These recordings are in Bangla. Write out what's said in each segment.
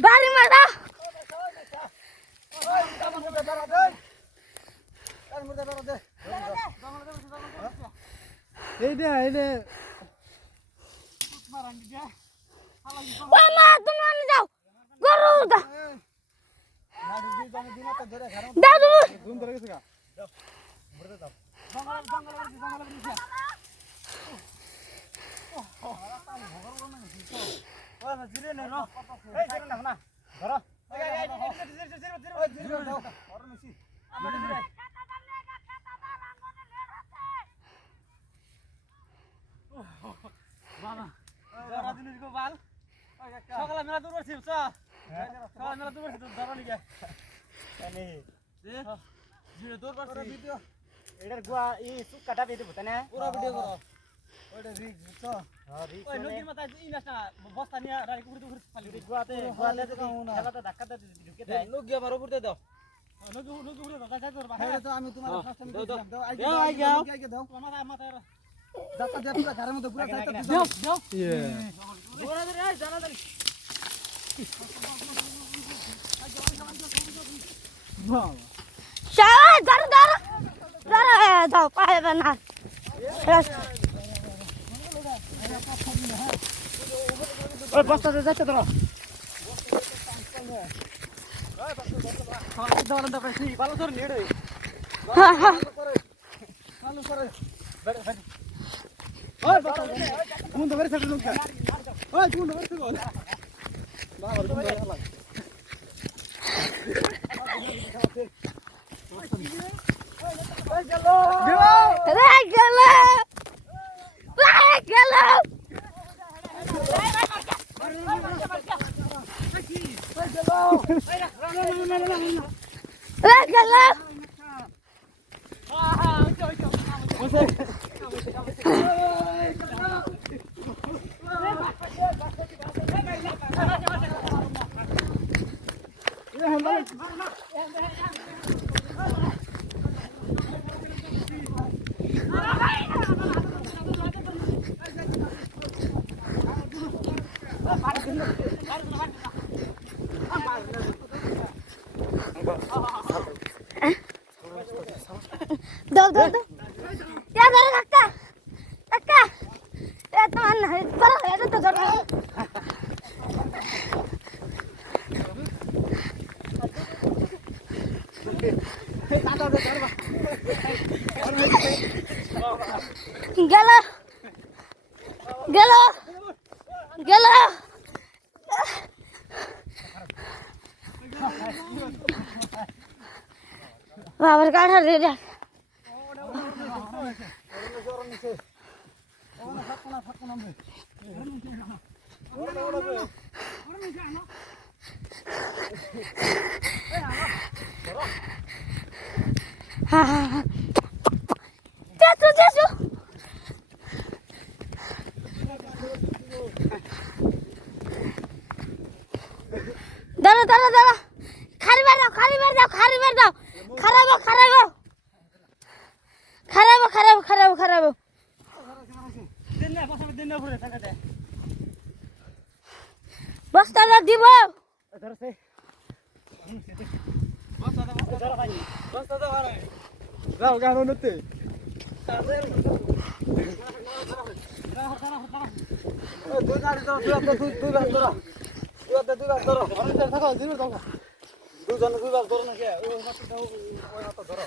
বাড়ি মারা এই দে ও মা তুমি আনে যাও গরু দাও দাও তুমি ঘুম ধরে গেছে গা সকালে মেলা দূর করছি সকালে মেলা দূর করছি ধরো লিগে দূর করছি এটার গুয়া ই সুক কাটা দিয়ে দেবো তাই না পুরো ভিডিও করো ওইটা রিক বুঝছো ওই নদীর মাথায় ই নাস না বস্তা নিয়ে রাখি কুড়ি কুড়ি ফালি গুয়াতে খেলাতে ধাক্কা দিয়ে ঢুকে দেয় লোক গিয়ে আমার উপর দিয়ে দাও নদী নদী উপরে দাও যাই তোর এটা তো আমি তোমার ফার্স্ট টাইম দাও, দাও আগে দাও তোমার মাথায় মাথায় দাও দাও পুরো ঘরের মধ্যে পুরো দাও দাও দাও জোরে জোরে এই জানা জানি শালা ধরো ধরো ধরো যাও পাইবে না ওই বস্তাতে যাচ্ছে তোরা ধরন দা পাইছি ভালো ধর নেড়ে চালু করে ওই বাবা কোন ধরে সেটা লোক ওই কোন ধরে সেটা বাবা কোন ধরে লাগা গেল দাও দাও দাও क्या करे काका काका ये तो मन है चलो ये तो चलो गेलो गेलो गेलो बाबर काढा रे रे हा हा हा जेसु जेसु दादा दादा दादा खाली मार दो खाली मार दो खाली मार दो खराब खराब खराब खराब खराब खराब দিন না বসে দিন না উপরে থাকা যায় বস্তা দিব ধরছে বস্তা দাও ধরো ভাই বস্তা দাও আরে যাও গানো নতে দুই গাড়ি দাও দুই ভাগ ধরো দুই ভাগ ধরো থাকো দিন থাকো দুজন দুই ভাগ ধরো না কে ওই মাছ দাও ওই মাছ ধরো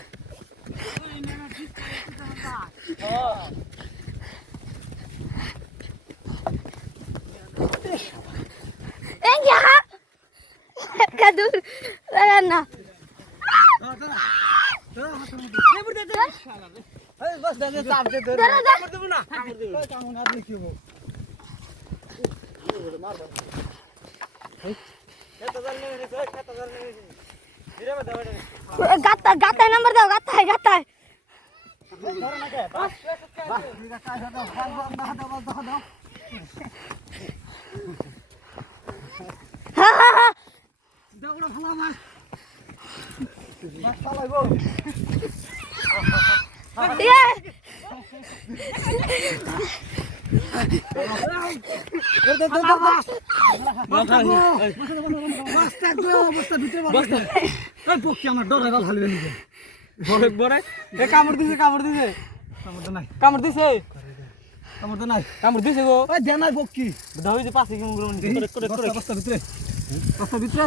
यहाँ कदूर लगाना बस दे चाप दे दे দেব না কামন আর লিখিবো মার দাও খেতে জানি খেতে জানি গাতা গাতা নাম্বার দাও গাতায় গাতায় হ্যাঁ হ্যাঁ হ্যাঁ ইয়ে আমার ডর হয় ভালো বড় এ কামড় দিছে কামড় তো নাই কামড় দিছে কামড় তো নাই কামড় দিছে গো ওই জানাই বক্কি দাও যে পাশে কি মুগুলো করে বস্তা ভিতরে বস্তা ভিতরে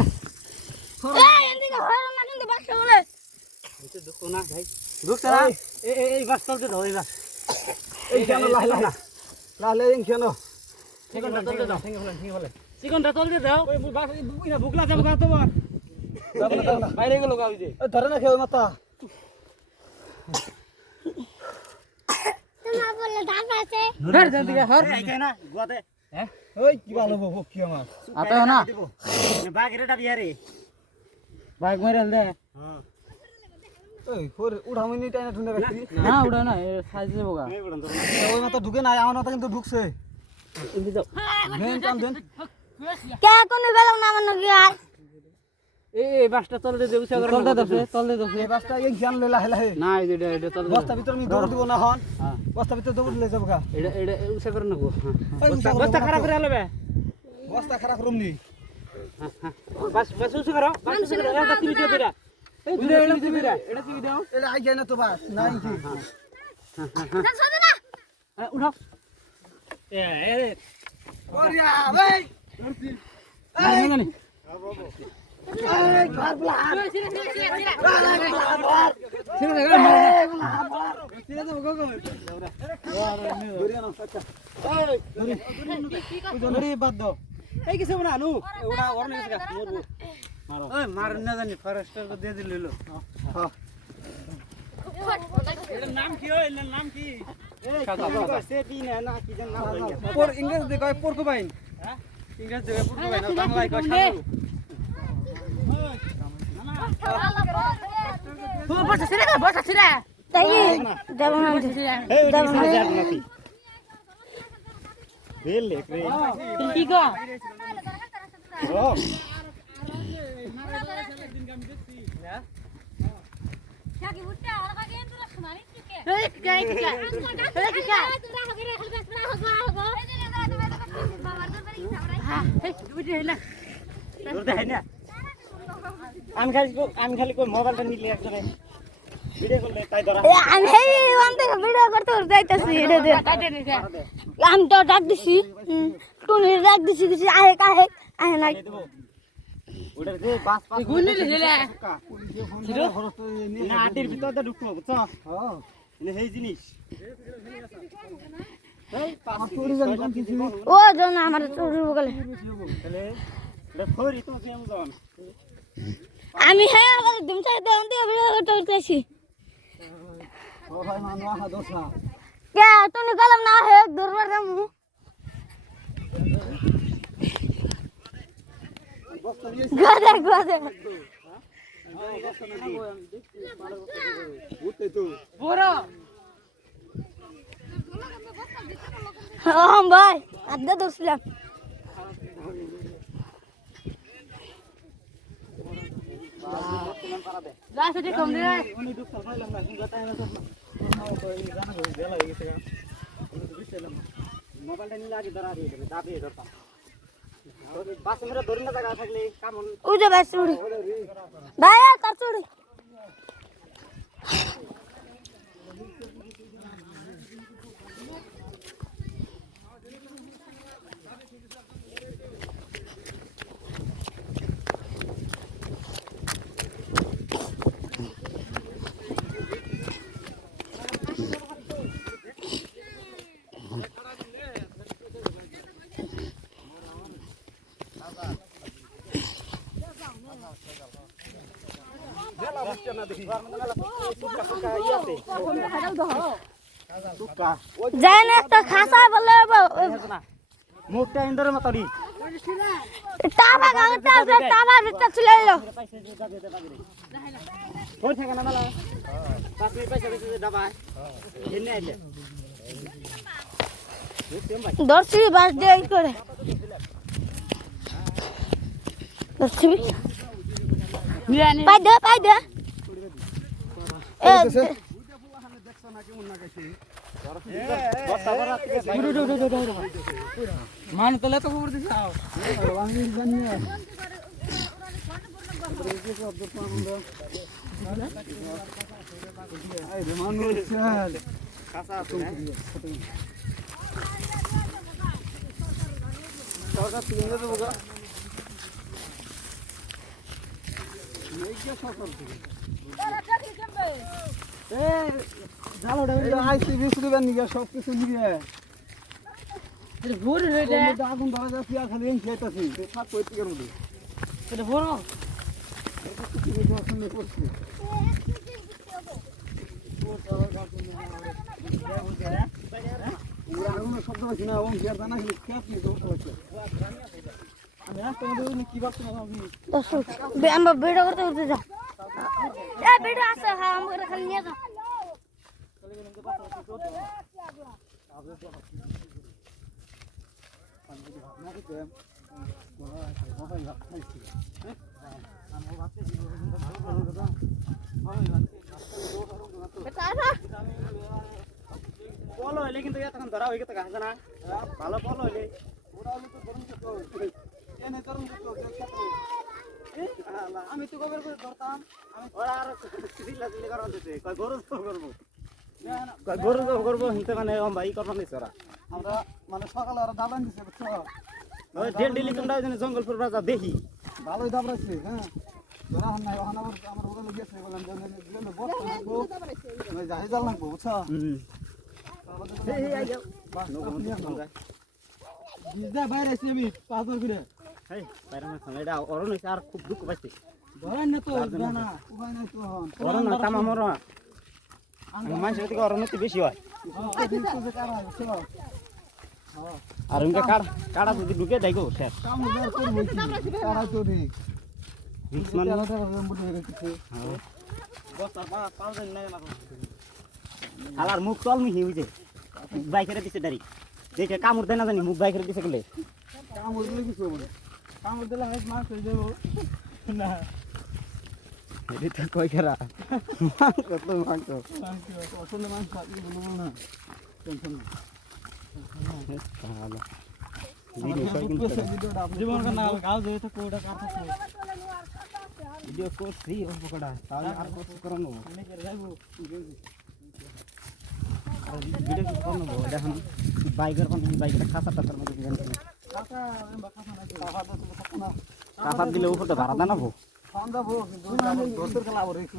এই এদিকে হলো না কিন্তু বাক্স বলে ঢুকো না ভাই ঢুকছ না এই বাস চলতে দাও এই বাস এই কেন লালে এই কেন চিকনটা চলতে দাও চিকনটা চলতে দাও ওই বাস বুইনা ভুকলা যাবো না তোমার বাইরে গেল গাও যে ধরে না খেয়ে মাথা তোমার বলে দাঁত আছে ধর দেন দিকে হর না গুয়াতে ওই কি ভালো বক্কি আমার আতে না বাগেরেটা বিহারে বাইক মেরে দে ওই ফোর উড়ামনি টাইনা ঠুনে রাখছি না উড়া না এ সাইজ দেবো গা ওই মাথা ঢুকে নাই আমার মাথা কিন্তু ঢুকছে ইন্দি দাও দেন টান দেন কে কোন গেলাম না আমার নাকি আর এই বাসটা চলতে দে উসা করে চলতে দে এই বাসটা এই জ্ঞান লইলা হেলা হে না এটা চলতে বস্তা ভিতরে নি দৌড় দিব না হন হ্যাঁ বস্তা ভিতরে দৌড় লই যাব গা এটা উসা করে নাকো ওই বস্তা খারাপ করে আলবে বস্তা খারাপ রুম নি বাস উসা করো এটা সিবি দিও বেটা এই দুইটা এটা সিবি দাও এটা আই যায় না তো বাস নাই কি না শোনো না উঠাও ওরিয়া ভাই এই গানি এই ঘর বলা বাদ দাও এই কিছু না নু ওটা ওর না কিছু মরবো মারো ওই মার না জানি ফরেস্টার কো দিয়ে দিল হ্যাঁ এর নাম কি হয় এর নাম কি সে দিন না কি জান না পর ইংরেজ দে কয় পরকুবাইন হ্যাঁ ইংরেজ দে পরকুবাইন বাংলায় কয় শালু তুমি বসা ছিলা তাই যাব না যাব না বেল লেক রে কি গো ও এই গাই কি আমি খালি কই মোবাইলটা নিলে একজনে ভিডিও করলে তাই ধরা আমি এই ওখান থেকে ভিডিও করতে যাইতেছি এটা দিয়ে আমি তো ডাক দিছি টুনি ডাক দিছি কিছু আহে কাহে আহে নাই ওটা যে বাস পাস গুলি দিলে না আটির ভিতরে ঢুকবো বুঝছো হ্যাঁ এনে সেই জিনিস এই পাস চুরি জানি কোন কিছু ও জন আমার চুরি বগলে তাহলে এটা ফরি তো যেম জন আমি হ্যাঁ দিম চাই দেন দিয়ে ভিডিও করতেছি ও ভাই মানো আহা দোস না কে টুনি গেলাম না হে দূরবার যামু বস্তা নিয়ে গাদে গাদে উঠতে তো বড় হ্যাঁ ভাই আদা দোসলাম যা সেটি কম দে উনি ঢুকতে পাইলাম না কিন্তু তাই না তো এই জানা গো বেলা হয়ে গেছে মোবাইলটা নিলে আগে ধরা দিয়ে দেবে দাবিয়ে ধরতাম বাস মেরে ধরে না জায়গা থাকলে কামন ওই যে ভাই চুরি ভাই তার চুরি টুকা যায় না একটা খাসা বলে মুখটা ইন্দরের মতো টাবা গাঁতে আছে টাবা রেটা চলে এলো পাইছে যে দাবি দে দাবি রে কোন থাকে না মালা 5 মিনিট পয়সা দিছে যে ডাবা এনে আইলে দর্শি বাস দিয়ে করে দর্শি পাই দে এ মান তোলে তো খবর দিছ কাঁচা আছে না সরকার তুলে দেবো গা আইসি বিস্কুট নিয়ে সব কিছু নিয়ে ভোর হয়ে যায় আগুন ধরা যাচ্ছে আর খালি খেতেছি সাত পঁয়ত্রিকের মধ্যে এটা ভোর করছি শব্দ পাচ্ছি না ওম খেয়ার দানা খেলে খেয়ার নিয়ে দৌড়তে পারছি আমি রাস্তার মধ্যে কি ভাবছি না আমি দর্শক আমরা ভিডিও করতে যা এ ভিডিও আছে হ্যাঁ আমরা খালি নিয়ে যা পলো হইলে কিন্তু তখন ধরা হয়ে গেছে ঘাসে না ভালো পলো হইলে আমি তো কবে করে ধরতাম ওরা আর চিল্লা চিল্লি করা দিতে কয় গরু জব করবো কয় গরু জব করবো হিতে মানে ভাই করবান দিচ্ছে ওরা আমরা মানে সকালে ওরা দাবান দিছে বুঝছো ওই ডেলি তোমরা ওই জঙ্গলপুর রাজা দেখি ভালোই দাবড়াইছে হ্যাঁ ধরা হন নাই ওখানে আমার ওখানে গেছে বললাম যে বস লাগবো যাই জাল লাগবো বুঝছো বাইরে আসি আমি 5 বার করে এটা অরণ হয়েছে আর খুব দুঃখ পাইছে ধরেন না তো না উপায় নাই তো হন অরণ না তামা মর মানুষের থেকে অরণ্যতি বেশি হয় আর উনকে কাড়া যদি ঢুকে দেয় গো শেষ রিক্স মানে হালার মুখ তল মিহি হইছে বাইকের দিছে ডারি দেখে কামড় দেয় না জানি মুখ বাইকের দিছে গেলে এটা কয় খেরা কত মাংস ভিডিও করছি পকোড়া তাহলে আর কত করানো ভিডিও কিছু করানো দেখুন বাইকের বাইকের খাতা টাতার মধ্যে কাঁচা দিলে উপরটা ভাড়া দানাবো সন্ধ্যা কিন্তু